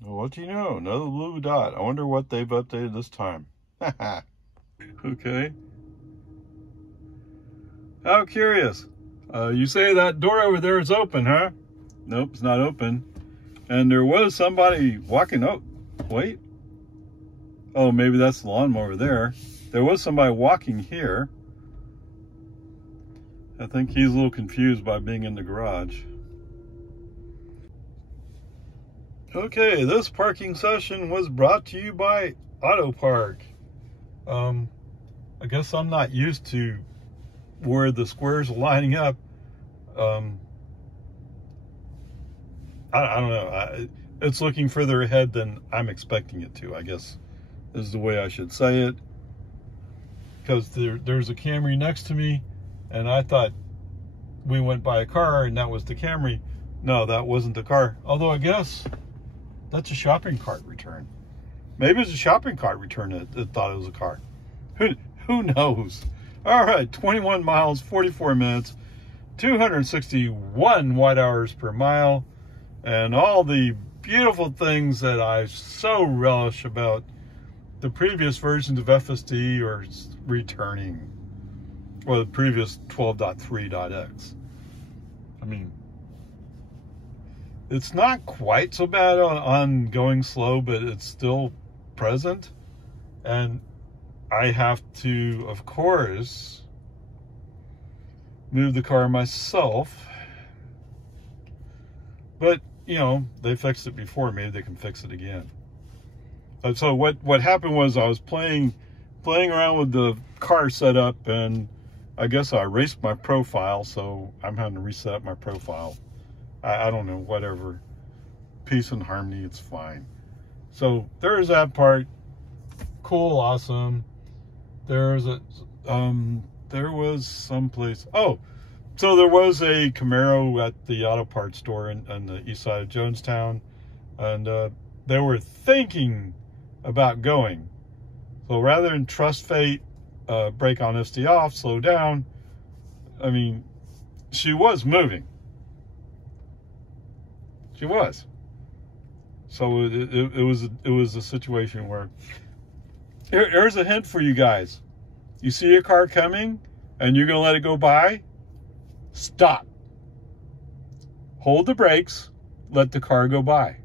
Well, what do you know? Another blue dot. I wonder what they've updated this time. Okay. How curious. You say that door over there is open, huh? Nope, it's not open. And there was somebody walking. Oh, wait. Oh, maybe that's the lawnmower there. There was somebody walking here. I think he's a little confused by being in the garage. Okay, this parking session was brought to you by Auto Park. I guess I'm not used to where the squares are lining up. I don't know. It's looking further ahead than I'm expecting it to, I guess is the way I should say it. Because there's a Camry next to me, and I thought we went by a car and that was the Camry. No, that wasn't the car. Although I guess that's a shopping cart return. Maybe it's a shopping cart return that thought it was a car. Who knows? All right, 21 miles, 44 minutes, 261 watt hours per mile, and all the beautiful things that I so relish about the previous versions of FSD are returning, or the previous 12.3.x. I mean, it's not quite so bad on going slow, but it's still present. And I have to, of course, move the car myself. But, you know, they fixed it before. Maybe they can fix it again. So what happened was I was playing around with the car setup, and I guess I erased my profile, so I'm having to reset my profile. I don't know, whatever. Peace and harmony, it's fine. So there's that part. Cool, awesome. There was someplace. Oh, so there was a Camaro at the auto parts store on the east side of Jonestown, and they were thinking about going. So rather than trust fate, brake on FSD off, slow down, I mean, she was moving. She was. So it was a situation where, here's a hint for you guys. You see a car coming and you're gonna let it go by, stop. Hold the brakes, let the car go by.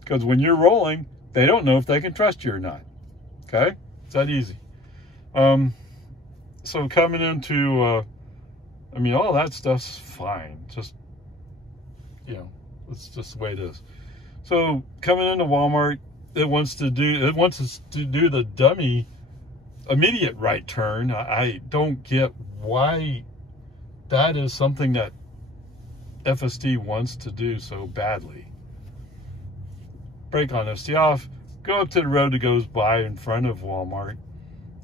Because when you're rolling, they don't know if they can trust you or not. Okay? It's that easy. So coming into, I mean, all that stuff's fine. Just, you know, it's just the way it is. So coming into Walmart, it wants us to do the dummy immediate right turn. I don't get why that is something that FSD wants to do so badly. Brake on FSD off, go up to the road that goes by in front of Walmart.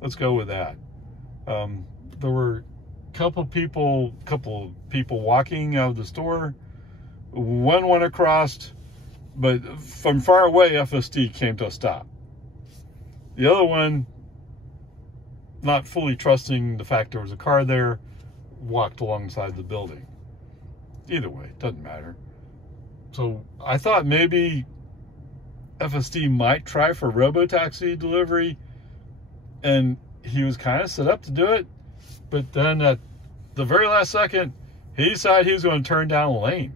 Let's go with that. There were a couple people walking out of the store. One went across, but from far away, FSD came to a stop. The other one, not fully trusting the fact there was a car there, walked alongside the building. Either way, doesn't matter. So I thought maybe FSD might try for Robo taxi delivery, and he was kind of set up to do it, but then at the very last second, he decided he was going to turn down a lane.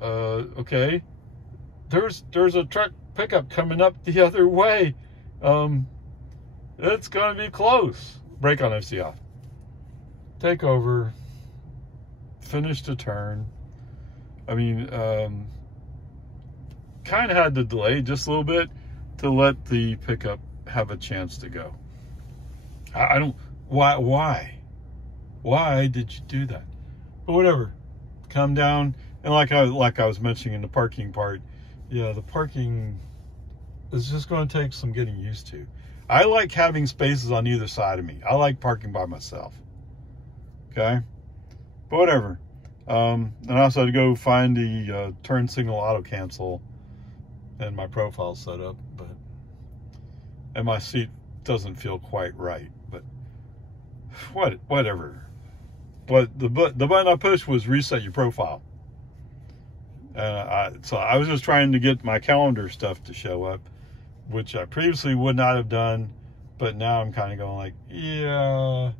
Okay, there's a truck pickup coming up the other way. It's going to be close. Brake on FSD off. Take over. Finish the turn. I mean, kind of had to delay just a little bit to let the pickup have a chance to go. I don't, why did you do that? But whatever, come down. And like I was mentioning in the parking part, yeah, the parking is just going to take some getting used to. I like having spaces on either side of me. I like parking by myself. Okay, but whatever. And I also had to go find the turn signal auto cancel and my profile set up, and my seat doesn't feel quite right, but whatever. But the button I pushed was reset your profile. So I was just trying to get my calendar stuff to show up, which I previously would not have done, but now I'm kind of going like, yeah,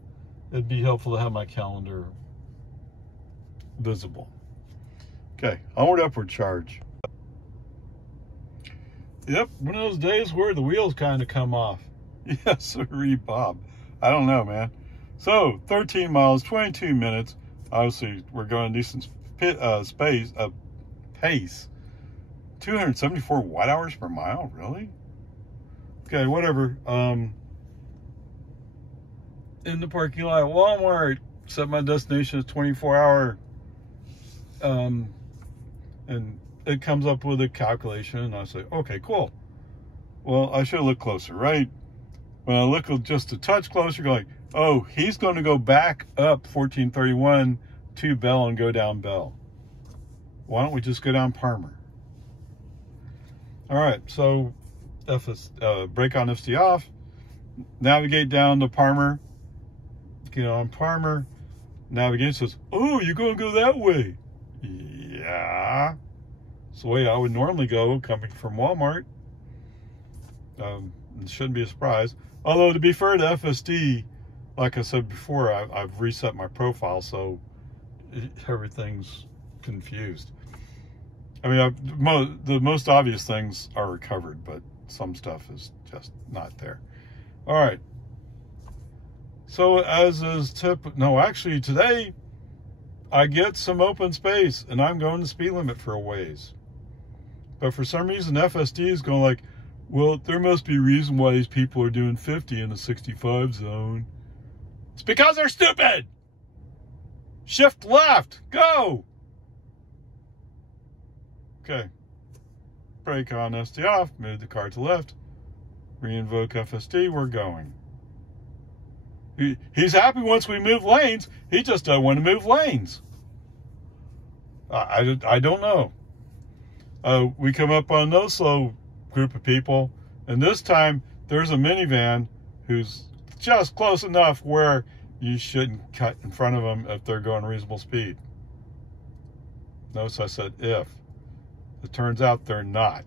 it'd be helpful to have my calendar visible. Okay, onward, upward charge. Yep, one of those days where the wheels kind of come off. Yes, sorry, Bob. I don't know, man. So, 13 miles, 22 minutes. Obviously, we're going decent pace. 274 watt hours per mile, really? Okay, whatever. In the parking lot at Walmart, set my destination as 24-hour. And it comes up with a calculation, and I say, okay, cool. Well, I should look closer, right? When I look just a touch closer, going, oh, he's going to go back up 1431 to Bell and go down Bell. Why don't we just go down Palmer? All right, so brake on FSD off, navigate down to Palmer, get on Palmer, navigate, says, oh, you're going to go that way. Yeah. It's the way I would normally go coming from Walmart. It shouldn't be a surprise. Although, to be fair to FSD, like I said before, I've reset my profile, so everything's confused. I mean, the most obvious things are recovered, but some stuff is just not there. All right. So, as is actually today, I get some open space, and I'm going the speed limit for a ways. But for some reason, FSD is going like, well, there must be a reason why these people are doing 50 in the 65 zone. It's because they're stupid! Shift left! Go! Okay. Brake on FSD off, move the car to left, re-invoke FSD, we're going. He's happy once we move lanes, he just doesn't want to move lanes. I don't know. We come up on no slow group of people, and this time there's a minivan who's just close enough where you shouldn't cut in front of them if they're going reasonable speed. Notice I said if. It turns out they're not.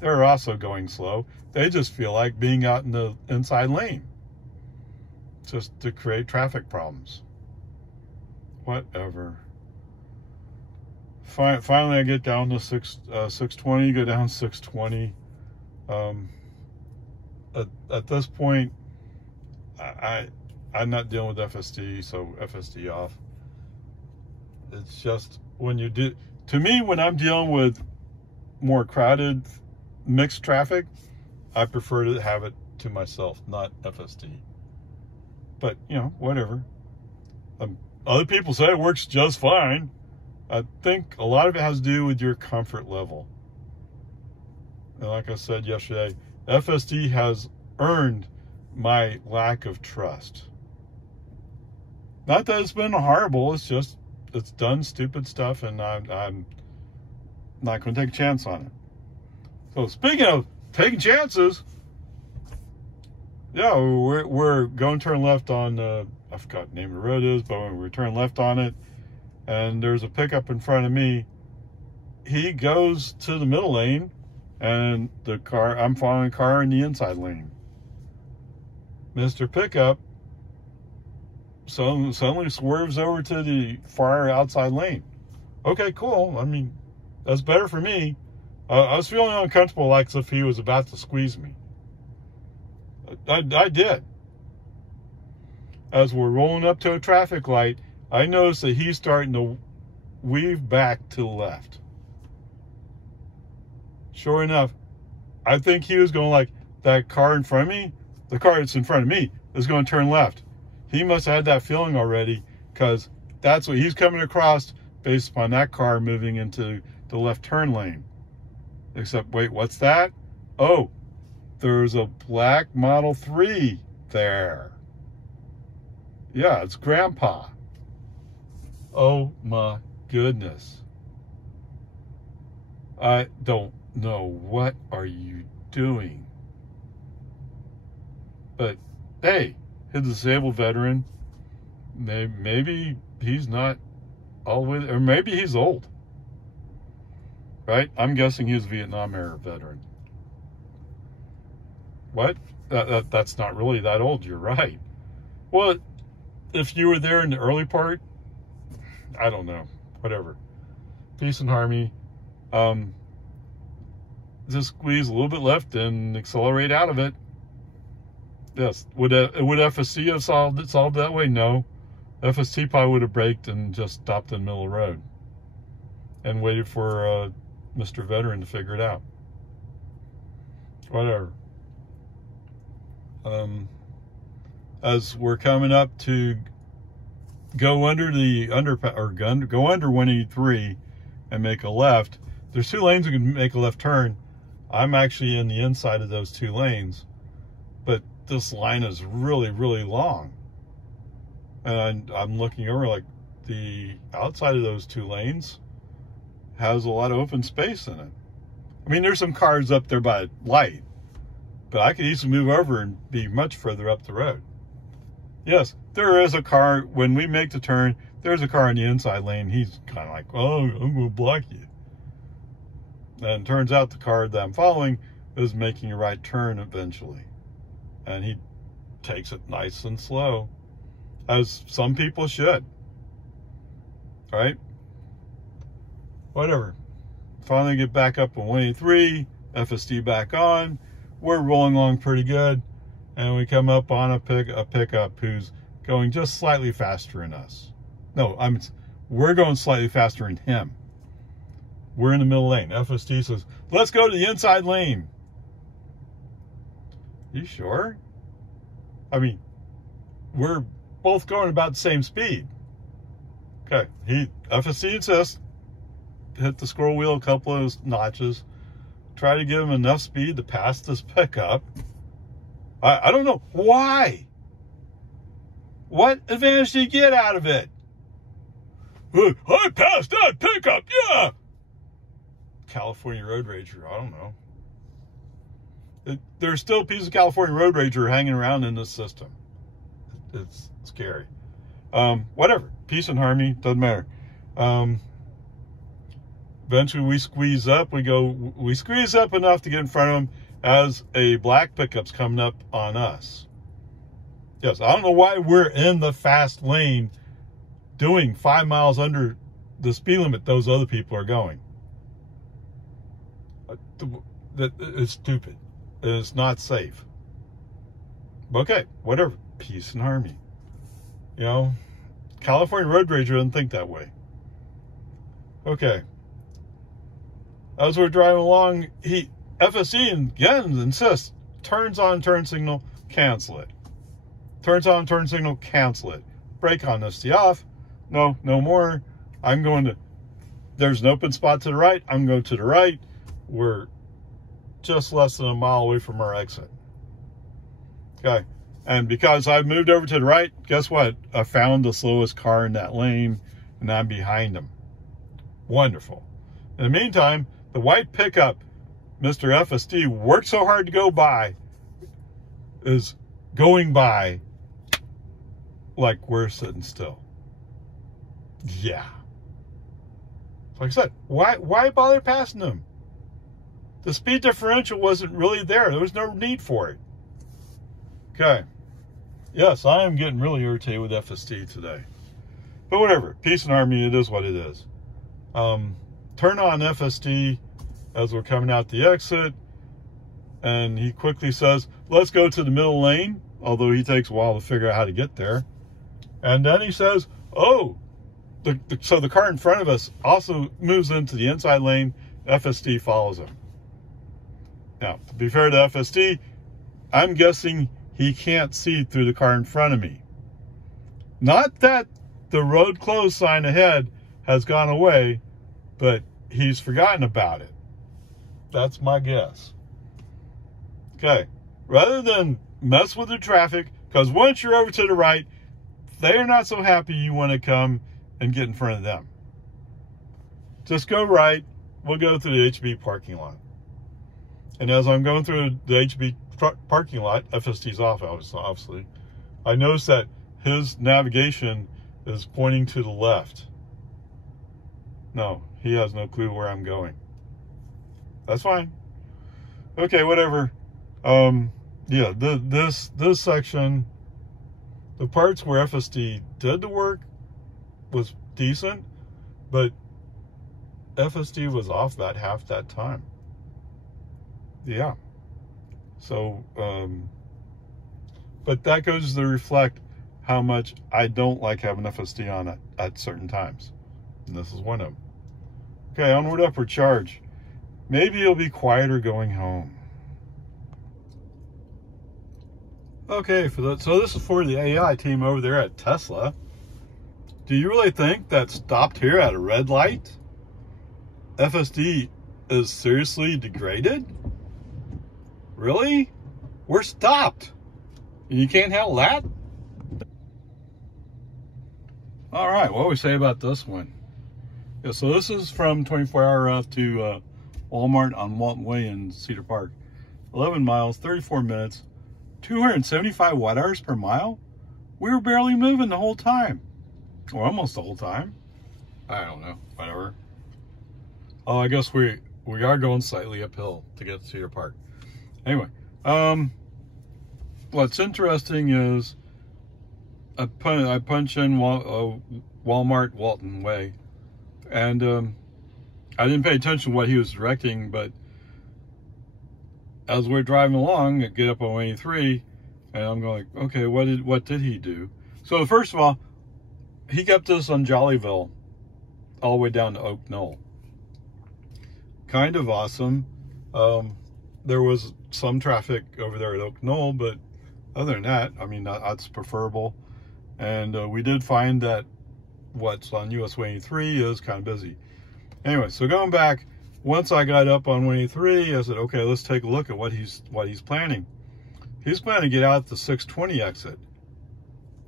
They're also going slow. They just feel like being out in the inside lane, just to create traffic problems. Whatever. Finally, I get down to 620, go down 620. At this point, I'm not dealing with FSD, so FSD off. It's just when you do, to me, when I'm dealing with more crowded, mixed traffic, I prefer to have it to myself, not FSD. But, you know, whatever. Other people say it works just fine. I think a lot of it has to do with your comfort level. And like I said yesterday, FSD has earned my lack of trust. Not that it's been horrible, it's just, it's done stupid stuff, and I'm not going to take a chance on it. So speaking of taking chances, yeah, we're going to turn left on, I forgot the name of the road is, but we turn left on it, and there's a pickup in front of me. He goes to the middle lane, and I'm following the car in the inside lane. Mr. Pickup suddenly swerves over to the far outside lane. Okay, cool. I mean, that's better for me. I was feeling uncomfortable, like as if he was about to squeeze me. I did. As we're rolling up to a traffic light, I noticed that he's starting to weave back to the left. Sure enough, I think he was going like, that car in front of me, the car that's in front of me is going to turn left. He must have had that feeling already, because that's what he's coming across based upon that car moving into the left turn lane. Except, wait, what's that? Oh, there's a black Model 3 there. Yeah, it's Grandpa. Oh my goodness. I don't know, what are you doing? But hey, he's a disabled veteran. Maybe he's not all the way there, or maybe he's old. right? I'm guessing he was a Vietnam era veteran. What? That's not really that old. You're right. Well, if you were there in the early part, I don't know. Whatever. Peace and harmony. Just squeeze a little bit left and accelerate out of it. Yes. Would FSC have solved it that way? No. FST probably would have braked and just stopped in the middle of the road and waited for Mr. Veteran to figure it out. Whatever. As we're coming up to go under the go under 183 and make a left, there's 2 lanes we can make a left turn. I'm actually in the inside of those 2 lanes, but this line is really, really long. And I'm looking over, like, the outside of those 2 lanes has a lot of open space in it. I mean, there's some cars up there by light, but I could easily move over and be much further up the road. Yes, there is a car, when we make the turn, there's a car in the inside lane. He's kind of like, oh, I'm going to block you. And it turns out the car that I'm following is making a right turn eventually. And he takes it nice and slow, as some people should. Right? Whatever. Finally get back up on 183, FSD back on. We're rolling along pretty good. And we come up on a pickup who's going just slightly faster than us. No, we're going slightly faster than him. We're in the middle lane. FSD says, let's go to the inside lane. You sure? I mean, we're both going about the same speed. Okay, FSD insists, hit the scroll wheel a couple of notches, try to give him enough speed to pass this pickup. I don't know why. What advantage did he get out of it? I passed that pickup, yeah. California Road Rager, I don't know. There's still a piece of California Road Rager hanging around in this system. It's scary. Whatever. Peace and harmony, doesn't matter. Eventually we squeeze up. We squeeze up enough to get in front of him as a black pickup's coming up on us. Yes, I don't know why we're in the fast lane doing 5 miles under the speed limit those other people are going. That is stupid. It's not safe. Okay, whatever. Peace and harmony. You know, California Road Rager doesn't think that way. Okay. As we're driving along, FSD again insists, turns on turn signal, cancel it. Turns on turn signal, cancel it. Brake on this, off. No more. I'm going to, there's an open spot to the right. I'm going to the right. We're just less than a mile away from our exit. Okay. And because I've moved over to the right, guess what? I found the slowest car in that lane, and I'm behind him. Wonderful. In the meantime, the white pickup Mr. FSD worked so hard to go by is going by like we're sitting still. Yeah. Like I said, why bother passing them? The speed differential wasn't really there. There was no need for it. Okay. Yes, I am getting really irritated with FSD today. But whatever. Peace and harmony, it is what it is. Turn on FSD as we're coming out the exit. And he quickly says, let's go to the middle lane. Although he takes a while to figure out how to get there. And then he says, oh, so the car in front of us also moves into the inside lane. FSD follows him. Now, to be fair to FSD, I'm guessing he can't see through the car in front of me. Not that the road closed sign ahead has gone away, but he's forgotten about it. That's my guess. Okay, rather than mess with the traffic, because once you're over to the right, they're not so happy you want to come and get in front of them. Just go right. We'll go through the HB parking lot. And as I'm going through the HB parking lot, FSD's off, obviously, I notice that his navigation is pointing to the left. No, he has no clue where I'm going. That's fine. Okay, whatever. Yeah, this section, the parts where FSD did the work was decent, but FSD was off about half that time. Yeah. So, but that goes to reflect how much I don't like having FSD on at certain times. And this is one of them. Okay, onward, upward charge. Maybe you'll be quieter going home. Okay, so this is for the AI team over there at Tesla. Do you really think that stopped here at a red light, FSD is seriously degraded? Really? We're stopped. And you can't handle that? All right, what do we say about this one? Yeah, so this is from 24 Hour F to Walmart on Walton Way in Cedar Park. 11 miles, 34 minutes, 275 watt hours per mile. We were barely moving the whole time. Or almost the whole time. I don't know, whatever. Oh, I guess we are going slightly uphill to get to Cedar Park. Anyway, what's interesting is I punch in Walmart Walton Way, and I didn't pay attention to what he was directing, but as we're driving along, I get up on 83, and I'm going, okay, what did he do? So first of all, he kept us on Jollyville all the way down to Oak Knoll. Kind of awesome. There was some traffic over there at Oak Knoll, but other than that, I mean, that's preferable. And we did find that what's on US 183 is kind of busy. Anyway, so going back, once I got up on 183, I said, okay, let's take a look at what he's planning. He's planning to get out the 620 exit.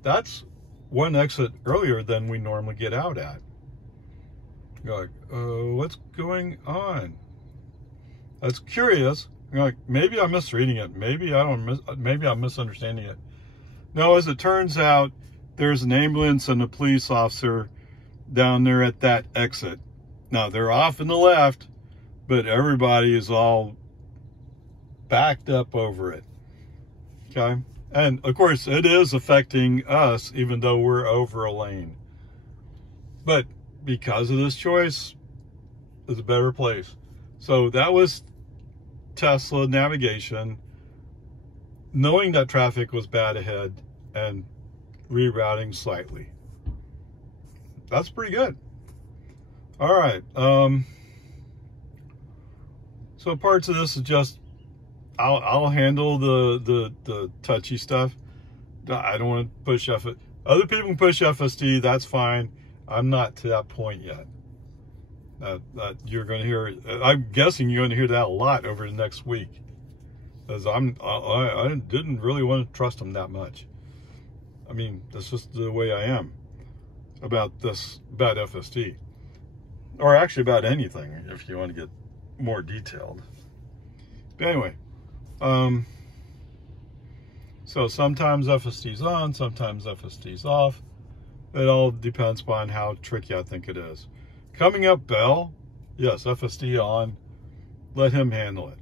That's one exit earlier than we normally get out at. You're like, what's going on? That's curious. You're like, maybe I'm misreading it. Maybe I'm misunderstanding it. No, as it turns out, there's an ambulance and a police officer down there at that exit. Now, they're off in the left, but everybody is all backed up over it. Okay? And, of course, it is affecting us, even though we're over a lane. But because of this choice, it's a better place. So that was Tesla navigation, knowing that traffic was bad ahead and rerouting slightly. That's pretty good. All right. So parts of this is just, I'll handle the touchy stuff. I don't want to push other people can push FSD. That's fine. I'm not to that point yet. You're going to hear. I'm guessing you're going to hear that a lot over the next week, because I didn't really want to trust them that much. I mean, that's just the way I am about FSD, or actually about anything, if you want to get more detailed. But anyway, so sometimes FSD's on, sometimes FSD's off. It all depends upon how tricky I think it is. Coming up, Bell, yes, FSD on. Let him handle it.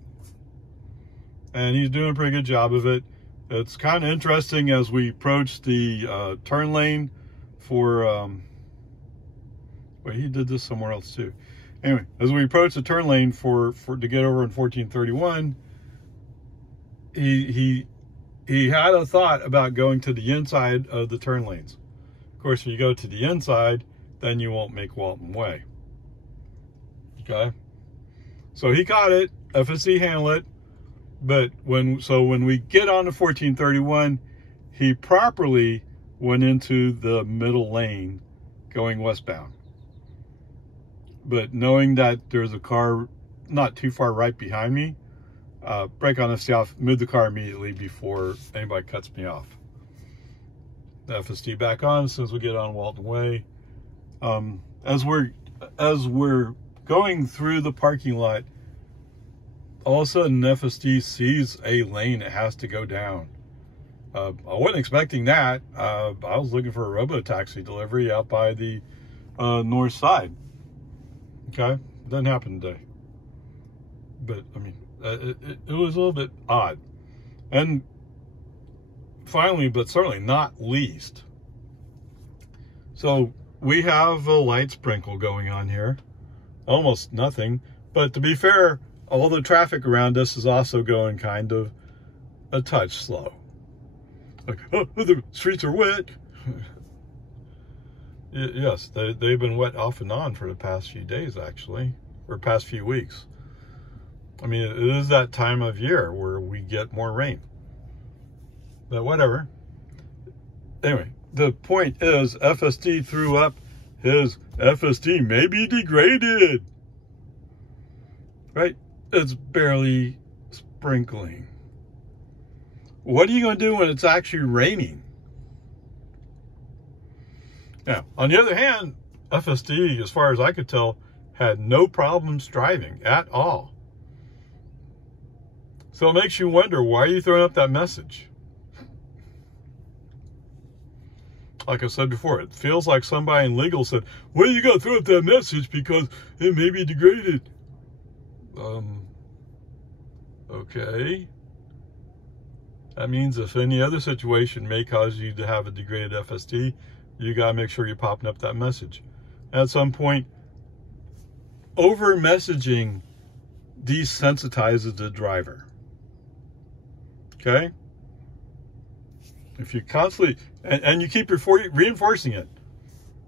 And he's doing a pretty good job of it. It's kind of interesting as we approach the turn lane for, wait, he did this somewhere else too. Anyway, as we approach the turn lane to get over in 1431, he had a thought about going to the inside of the turn lanes. Of course, if you go to the inside, then you won't make Walton Way. Okay? So he caught it, FSD handled it, but when we get on to 1431, he properly went into the middle lane going westbound. But knowing that there's a car not too far right behind me, brake on FSD off, move the car immediately before anybody cuts me off. The FSD back on as soon as we get on Walton Way. As we're going through the parking lot, all of a sudden FSD sees a lane it has to go down. I wasn't expecting that. I was looking for a Robo taxi delivery out by the north side. Okay, doesn't happen today. But I mean, it was a little bit odd. And finally, but certainly not least, so we have a light sprinkle going on here, almost nothing. But to be fair, all the traffic around us is also going kind of a touch slow. Like, oh, the streets are wet. Yes, they've been wet off and on for the past few days, actually, or past few weeks. I mean, it is that time of year where we get more rain. But whatever. Anyway, the point is, FSD threw up his FSD May Be Degraded. Right? It's barely sprinkling. What are you going to do when it's actually raining? Now, on the other hand, FSD, as far as I could tell, had no problems driving at all. So it makes you wonder, why are you throwing up that message? Like I said before, it feels like somebody in legal said, well, you got to throw up that message because it may be degraded. Okay. That means if any other situation may cause you to have a degraded FSD, you got to make sure you're popping up that message. At some point, over messaging desensitizes the driver. Okay? If you constantly, and you keep reinforcing it,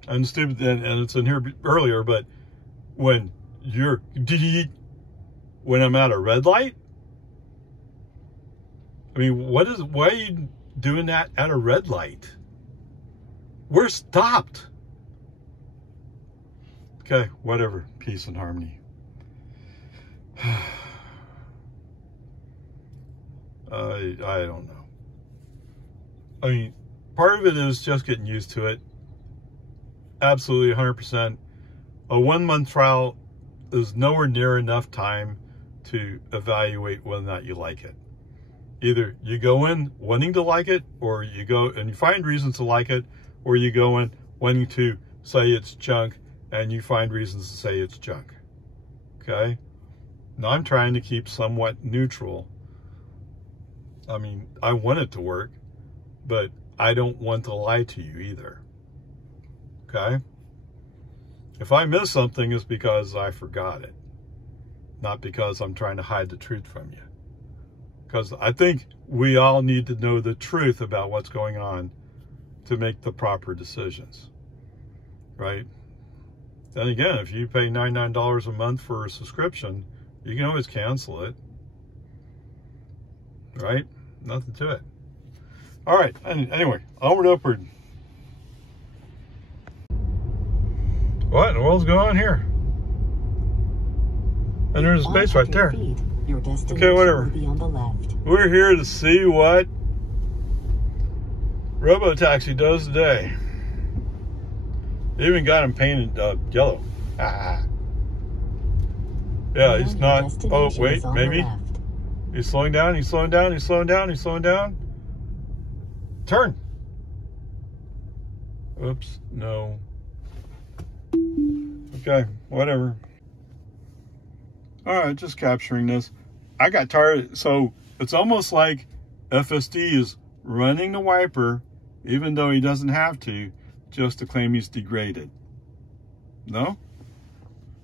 and stupid, and it's in here earlier, but when when I'm at a red light, I mean, why are you doing that at a red light? We're stopped. Okay, whatever, peace and harmony. I don't know. I mean, part of it is just getting used to it. Absolutely 100%. A 1-month trial is nowhere near enough time to evaluate whether or not you like it. Either you go in wanting to like it, or you go and you find reasons to like it, or you go in wanting to say it's junk and you find reasons to say it's junk. Okay? Now I'm trying to keep somewhat neutral. I mean, I want it to work, but I don't want to lie to you either. Okay? If I miss something, it's because I forgot it, not because I'm trying to hide the truth from you. Because I think we all need to know the truth about what's going on to make the proper decisions, right? Then again, if you pay $99 a month for a subscription, you can always cancel it, right? Nothing to it. All right, anyway, onward, upward. What in the world's going on here? And there's a space right there. Okay, whatever. We're here to see what Robo Taxi does today. They even got him painted yellow. Yeah, he's not. Oh, wait, maybe. He's slowing down, he's slowing down, he's slowing down, he's slowing down. Turn. Oops, no. Okay, whatever. All right, just capturing this. I got tired. So it's almost like FSD is running the wiper, even though he doesn't have to, just to claim he's degraded. No?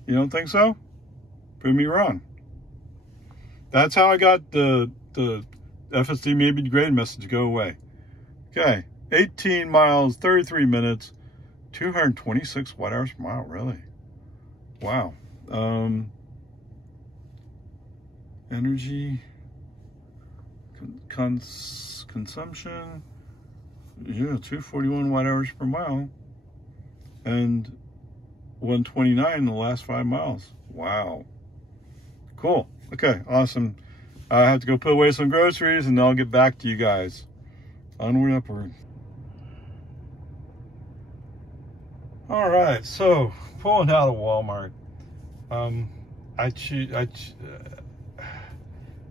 You don't think so? Prove me wrong. That's how I got the FSD May Be Degraded message go away. Okay, 18 miles, 33 minutes, 226 watt-hours per mile, really? Wow. Energy consumption, yeah, 241 watt-hours per mile, and 129 in the last 5 miles. Wow. Cool. Okay, awesome. I have to go put away some groceries, and I'll get back to you guys. Onward, upward. All right, so pulling out of Walmart.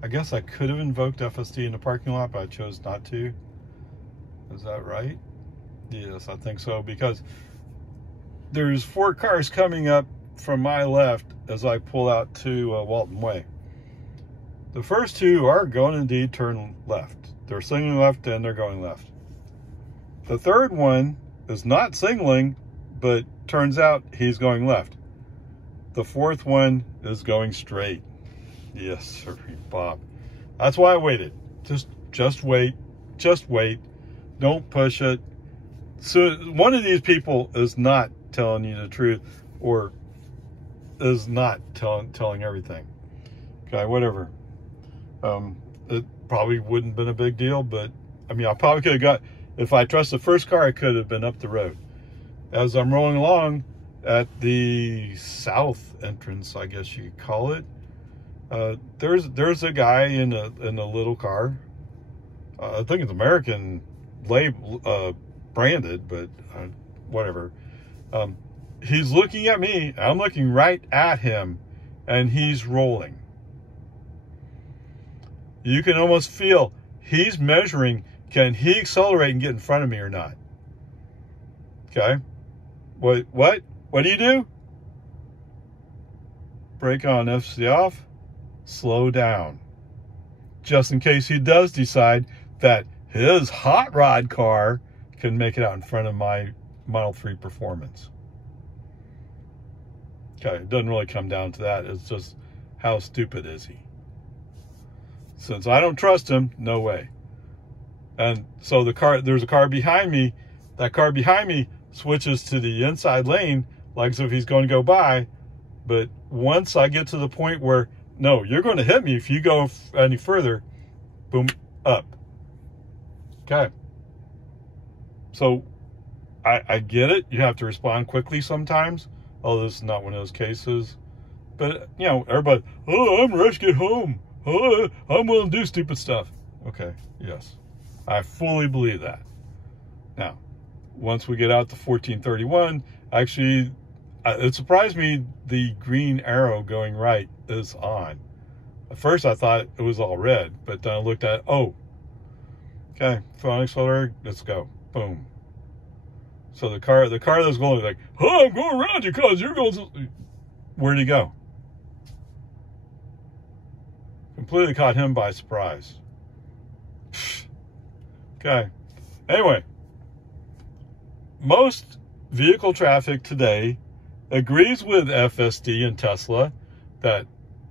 I guess I could have invoked FSD in the parking lot, but I chose not to. Is that right? Yes, I think so, because there's 4 cars coming up from my left as I pull out to Walton Way. The first two are going to indeed turn left. They're signaling left and they're going left. The third one is not signaling, but turns out he's going left. The fourth one is going straight. Yes, sir, Bob. That's why I waited. Just wait. Just wait. Don't push it. So one of these people is not telling you the truth, or is not telling everything. Okay, whatever. It probably wouldn't have been a big deal, but I mean, I probably could have got, if I trust the first car, I could have been up the road. As I'm rolling along at the south entrance, I guess you could call it, there's a guy in a little car. I think it's American label, branded, but whatever. He's looking at me. I'm looking right at him, and he's rolling. You can almost feel he's measuring, can he accelerate and get in front of me or not? Okay. What do you do? Brake on, FSD off, slow down. Just in case he does decide that his hot rod car can make it out in front of my Model 3 Performance. Okay, it doesn't really come down to that. It's just, how stupid is he? Since I don't trust him, no way. And so there's a car behind me. That car behind me switches to the inside lane, like as if he's going to go by. But once I get to the point where, no, you're going to hit me if you go any further, boom, up. Okay. So I get it. You have to respond quickly sometimes. Oh, this is not one of those cases. But, you know, everybody, oh, I'm ready to get home. Oh, I'm willing to do stupid stuff. Okay, yes. I fully believe that. Now, once we get out to 1431, actually, it surprised me the green arrow going right is on. At first, I thought it was all red, but then I looked at it, oh, okay, foot on accelerator, let's go. Boom. So the car that's going like, oh, I'm going around you because you're going, where'd he go? Completely caught him by surprise. Okay. Anyway, most vehicle traffic today agrees with FSD and Tesla that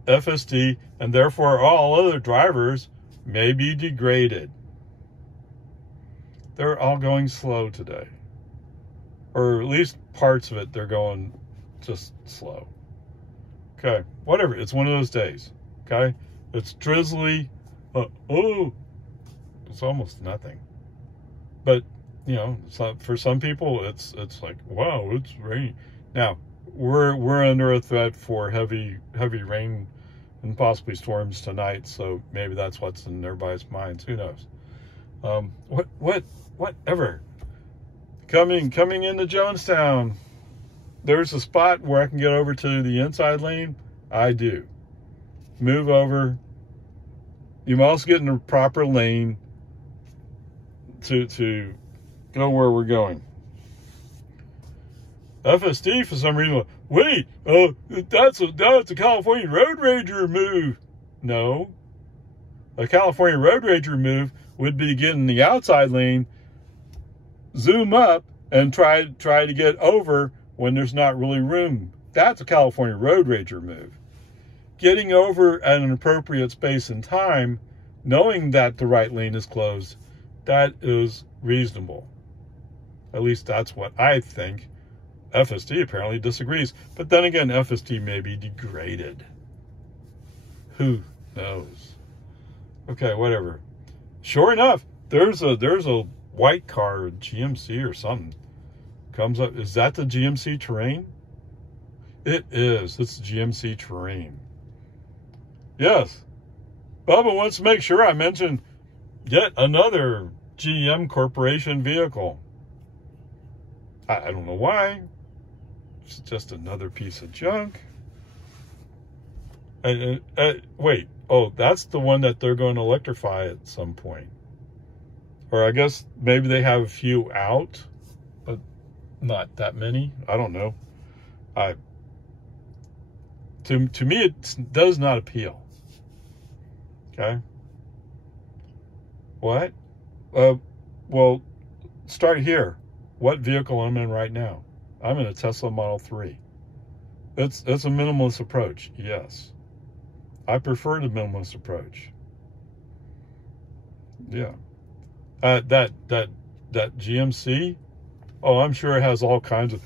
FSD and therefore all other drivers may be degraded. They're all going slow today. Or at least parts of it, they're going just slow. Okay, whatever. It's one of those days. Okay? It's drizzly. Oh, it's almost nothing. But, you know, for some people, it's like, wow, it's raining. Now, we're under a threat for heavy rain and possibly storms tonight, so maybe that's what's in everybody's minds. Who knows? Whatever. Coming into Jonestown, there's a spot where I can get over to the inside lane. I do. Move over. You must get in the proper lane to go where we're going. FSD, for some reason, wait, that's a California Road Rager move. No. A California Road Rager move would be to get in the outside lane, zoom up, and try to get over when there's not really room. That's a California Road Rager move. Getting over at an appropriate space and time, knowing that the right lane is closed, that is reasonable. At least that's what I think. FSD apparently disagrees. But then again, FSD may be degraded. Who knows? Okay, whatever. Sure enough, there's a white car, GMC or something, comes up. Is that the GMC Terrain? It is. It's GMC Terrain. Yes. Bubba wants to make sure I mention yet another GM Corporation vehicle. I don't know why. It's just another piece of junk. Wait. Oh, that's the one that they're going to electrify at some point. Or I guess maybe they have a few out, but not that many. I don't know. To me, it does not appeal. Okay. What? Well, start here. What vehicle I'm in right now? I'm in a Tesla Model 3. That's a minimalist approach. Yes. I prefer the minimalist approach. Yeah. That GMC, oh, I'm sure it has all kinds of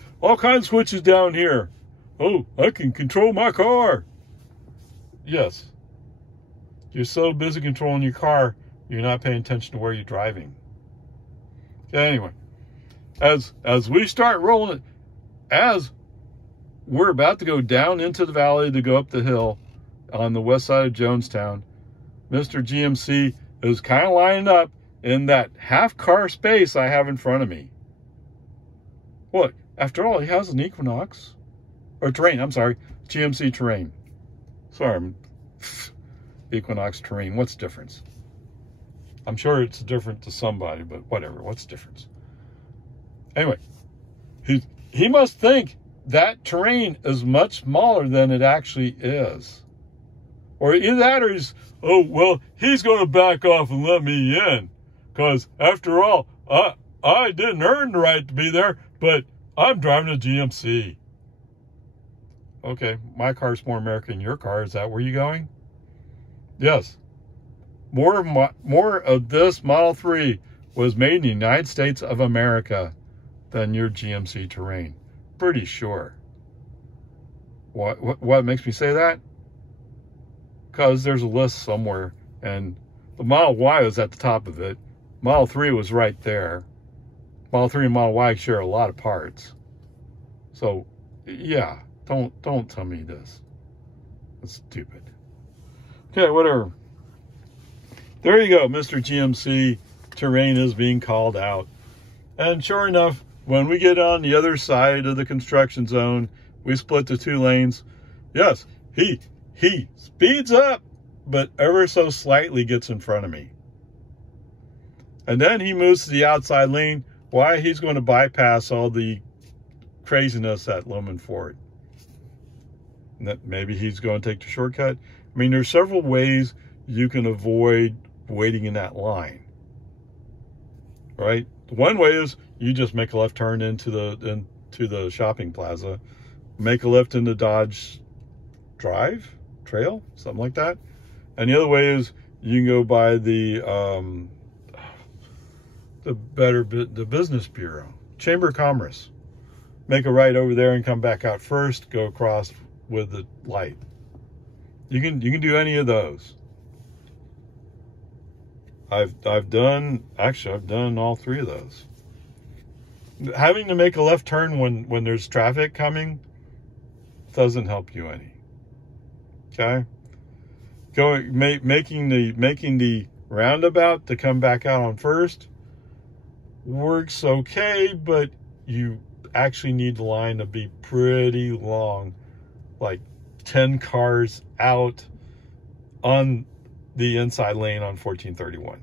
switches down here. Oh, I can control my car. Yes. You're so busy controlling your car, you're not paying attention to where you're driving. Okay, anyway, as we start rolling, as we're about to go down into the valley to go up the hill on the west side of Jonestown, Mr. GMC is kind of lining up in that half car space I have in front of me. What? After all, he has an Equinox. Or Terrain, I'm sorry. GMC Terrain. Sorry, Equinox Terrain. What's the difference? I'm sure it's different to somebody, but whatever. What's the difference? Anyway, he must think that Terrain is much smaller than it actually is. Or either that or he's, oh, well, he's going to back off and let me in. Because after all, I didn't earn the right to be there, but I'm driving a GMC. Okay, my car's more American than your car. Is that where you're going? Yes. More of this Model 3 was made in the United States of America than your GMC Terrain. Pretty sure. What makes me say that? Because there's a list somewhere, and the Model Y is at the top of it. Model 3 was right there. Model 3 and Model Y share a lot of parts. So, yeah, don't tell me this. That's stupid. Okay, whatever. There you go, Mr. GMC Terrain is being called out. And sure enough, when we get on the other side of the construction zone, we split the 2 lanes. Yes, he speeds up, but ever so slightly gets in front of me. And then he moves to the outside lane. Why? He's going to bypass all the craziness at Loman Ford. Maybe he's going to take the shortcut. I mean, there's several ways you can avoid waiting in that line. Right? One way is you just make a left turn into the shopping plaza. Make a left into Dodge Drive, Trail, something like that. And the other way is you can go by the Business Bureau, Chamber of Commerce. Make a right over there and come back out first. Go across with the light. You can do any of those. I've done all 3 of those. Having to make a left turn when there's traffic coming doesn't help you any. Okay? Making the roundabout to come back out on first works okay, but you actually need the line to be pretty long, like 10 cars out on the inside lane on 1431.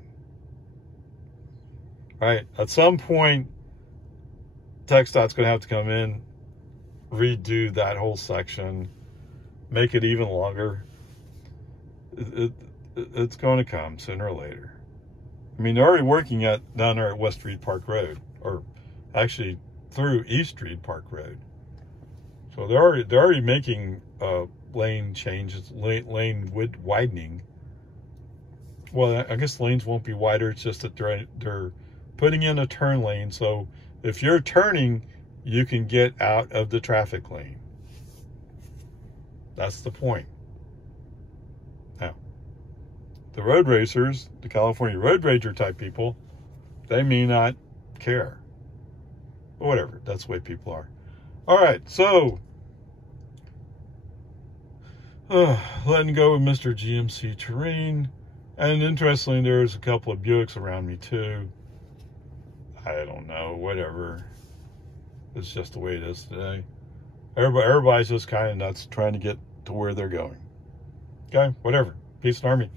Right? At some point, TxDOT's going to have to come in, redo that whole section, make it even longer. It's going to come sooner or later. I mean, they're already working down there at West Street Park Road, or actually through East Street Park Road. So they're already making lane changes, lane width widening. Well, I guess lanes won't be wider. It's just that they're putting in a turn lane. So if you're turning, you can get out of the traffic lane. That's the point. Now, the road racers, the California road rager type people, they may not care. But whatever, that's the way people are. All right, so letting go of Mr. GMC Terrain. And interestingly, there's a couple of Buicks around me too. I don't know, whatever. It's just the way it is today. Everybody's just kind of nuts trying to get to where they're going. Okay, whatever. Peace and Army.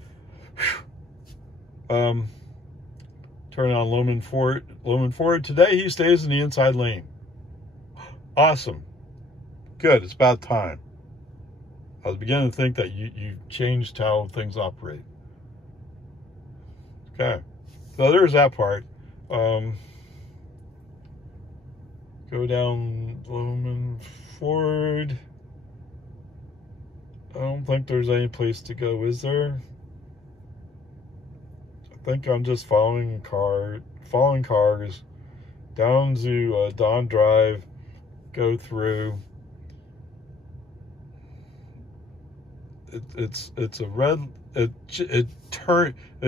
Turn on Loman Ford. Today he stays in the inside lane. Awesome. Good. It's about time. I was beginning to think that you changed how things operate. Okay, so there's that part. Go down Lumen Ford. I don't think there's any place to go, is there? I think I'm just following cars down to Don Drive, go through. It's a red. It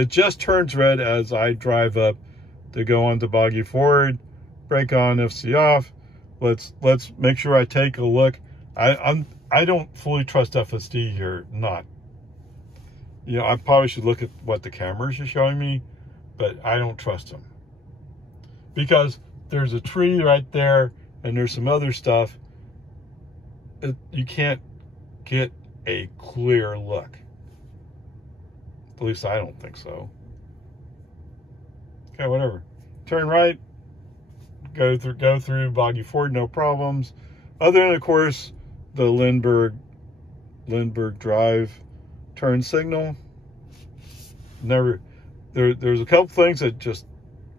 just turns red as I drive up to go onto Boggy Ford, brake on, FC off. Let's make sure I take a look. I don't fully trust FSD here. Not. You know, I probably should look at what the cameras are showing me, but I don't trust them. Because there's a tree right there and there's some other stuff. You can't get a clear look. At least I don't think so. Okay, whatever. Turn right. Go through Boggy Ford, no problems. Other than, of course, the Lindbergh Drive turn signal. There's a couple things that just,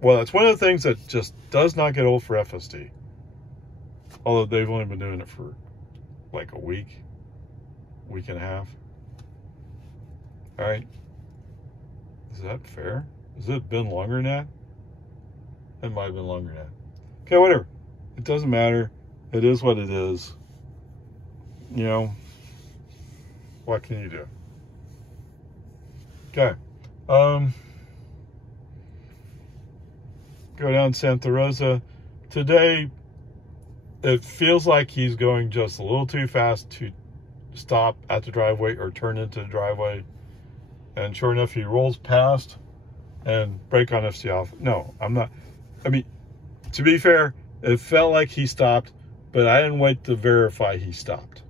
well, that's one of the things that just does not get old for FSD. Although they've only been doing it for like a week and a half. All right. Is that fair? Has it been longer than that? It might have been longer than that. Okay, whatever. It doesn't matter. It is what it is. You know, what can you do? Okay. Go down Santa Rosa. Today, it feels like he's going just a little too fast to stop at the driveway or turn into the driveway. And sure enough, he rolls past and brake on FC off. No, I'm not. I mean, to be fair, it felt like he stopped, but I didn't wait to verify he stopped.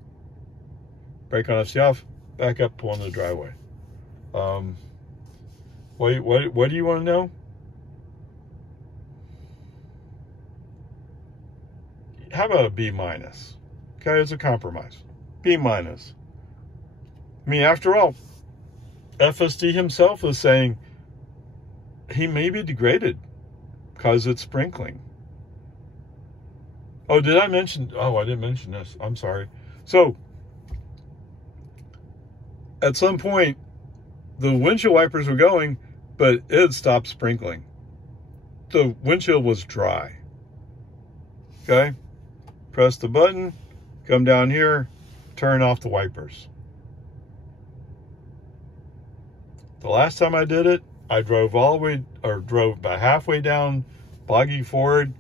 Brake on FC off, back up, pull into the driveway. What do you want to know? How about a B-? Okay, it's a compromise. B-. I mean, after all, FSD himself is saying he may be degraded because it's sprinkling. Oh, did I mention? Oh, I didn't mention this. I'm sorry. So, at some point, the windshield wipers were going, but it stopped sprinkling. The windshield was dry. Okay? Press the button, come down here, turn off the wipers. The last time I did it, I drove drove about halfway down Boggy Ford,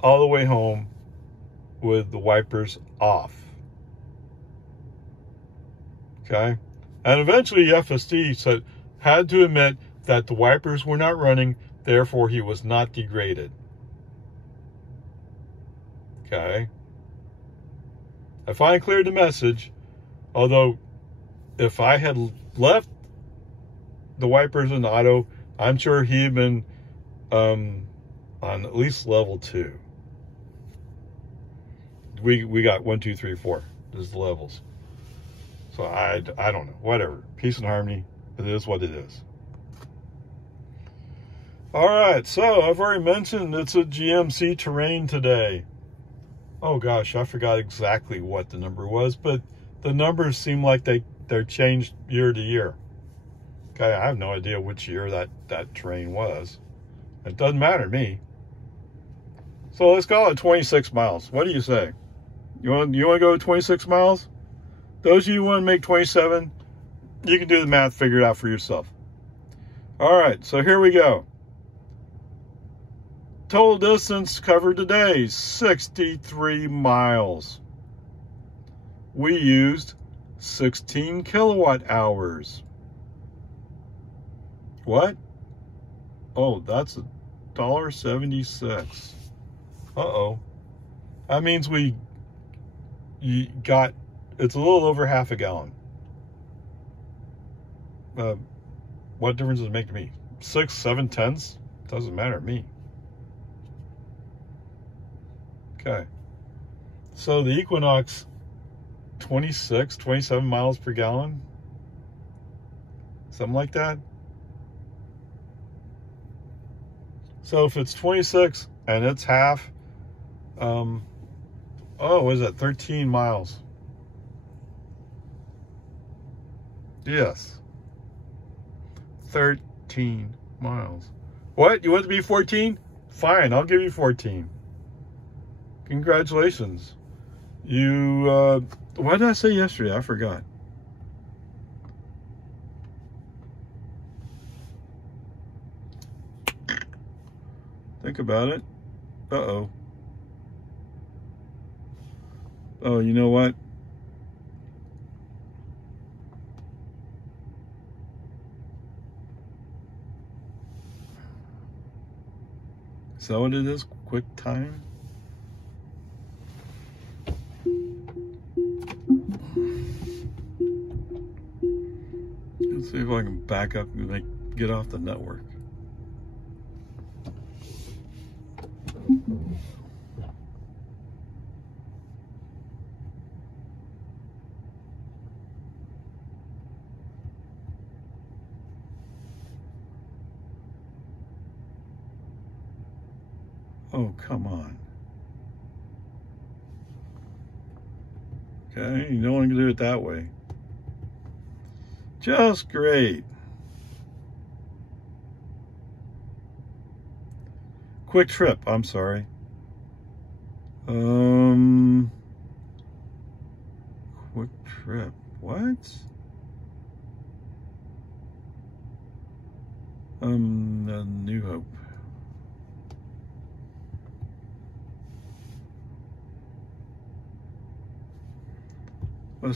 all the way home with the wipers off. Okay? And eventually FSD had to admit that the wipers were not running, therefore he was not degraded. Okay? I finally cleared the message, although if I had left the wipers in auto, I'm sure he had been on at least level 2. We got 1, 2, 3, 4. This is the levels. So I don't know. Whatever. Peace and harmony. It is what it is. All right. So I've already mentioned it's a GMC terrain today. Oh gosh, I forgot exactly what the number was, but the numbers seem like they're changed year to year. Okay, I have no idea which year that terrain was. It doesn't matter to me. So let's call it 26 miles. What do you say? You want to go 26 miles? Those of you who want to make 27, you can do the math, figure it out for yourself. All right, so here we go. Total distance covered today, 63 miles. We used 16 kilowatt hours. What? Oh, that's $1.76. Uh-oh. That means it's a little over half a gallon. What difference does it make to me? 6, 7 tenths? Doesn't matter to me. Okay. So the Equinox, 26, 27 miles per gallon? Something like that? So if it's 26 and it's half, oh, what is that, 13 miles? Yes. 13 miles. What? You want it to be 14? Fine, I'll give you 14. Congratulations. You, what did I say yesterday? I forgot. Think about it. Uh-oh. Oh, you know what? Is that what it is? Quick time? Let's see if I can back up and get off the network. Oh, come on. Okay, you don't want to do it that way. Just great. Quick trip, I'm sorry. Quick trip, what? New Hope.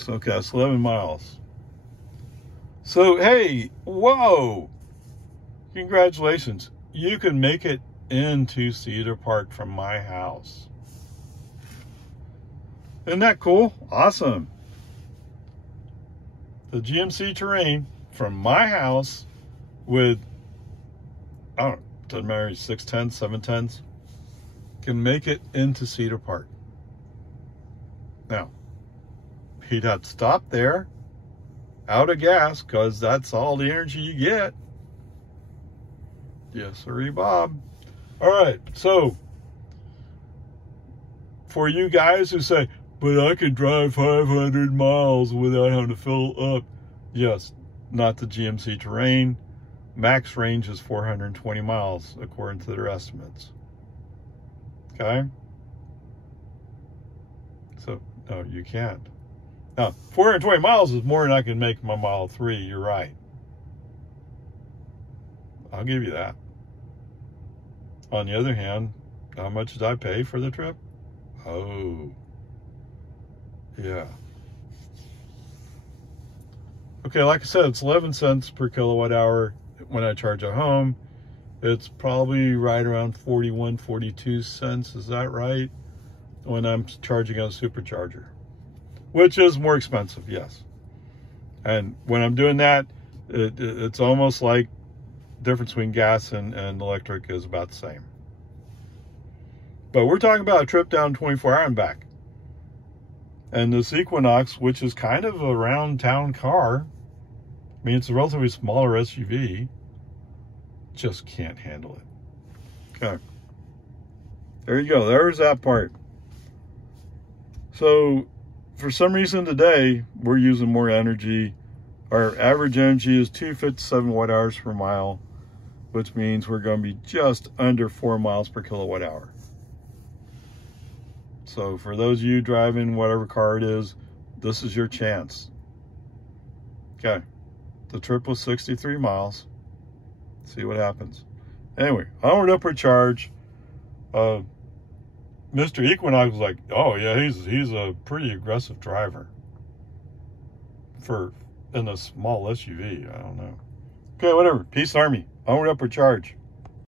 Okay, that's 11 miles. So, hey, whoa! Congratulations. You can make it into Cedar Park from my house. Isn't that cool? Awesome. The GMC terrain from my house with, I don't know, doesn't matter, 610s, 710s, can make it into Cedar Park. Now, he'd have to stop there, out of gas, because that's all the energy you get. Yes, sirree, Bob. All right, so for you guys who say, but I could drive 500 miles without having to fill up. Yes, not the GMC terrain. Max range is 420 miles, according to their estimates. Okay? So, no, you can't. Now, 420 miles is more than I can make my Model 3. You're right. I'll give you that. On the other hand, how much did I pay for the trip? Oh, yeah. Okay, like I said, it's 11 cents per kilowatt hour when I charge at home. It's probably right around 41, 42 cents. Is that right? When I'm charging on a supercharger, which is more expensive, yes. And when I'm doing that, it's almost like the difference between gas and electric is about the same. But we're talking about a trip down 24 hour and back. And this Equinox, which is kind of a round town car, I mean, it's a relatively smaller SUV, just can't handle it. Okay. There you go. There's that part. So, for some reason today, we're using more energy. Our average energy is 257 watt hours per mile, which means we're going to be just under 4 miles per kilowatt hour. So for those of you driving whatever car it is, this is your chance. Okay, the trip was 63 miles. See what happens. Anyway, onward upward charge. Mr. Equinox was like, oh yeah, he's a pretty aggressive driver in a small SUV. I don't know. Okay, whatever. Peace, Army. Onward upward charge.